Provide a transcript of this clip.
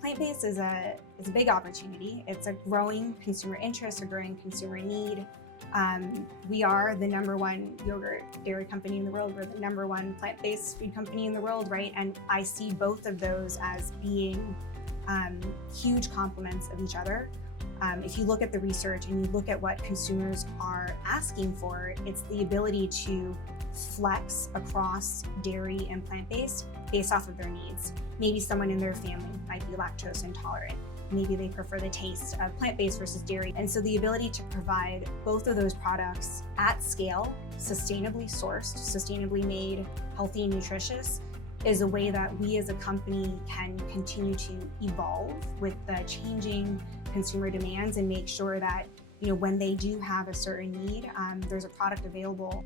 Plant-based is a big opportunity. It's a growing consumer interest, a growing consumer need. We are the #1 yogurt dairy company in the world. We're the #1 plant-based food company in the world, right? And I see both of those as being huge complements of each other. If you look at the research and you look at what consumers are asking for, it's the ability to flex across dairy and plant-based based off of their needs. Maybe someone in their family might be lactose intolerant. Maybe they prefer the taste of plant-based versus dairy. And so the ability to provide both of those products at scale, sustainably sourced, sustainably made, healthy and nutritious, is a way that we as a company can continue to evolve with the changing consumer demands and make sure that when they do have a certain need, there's a product available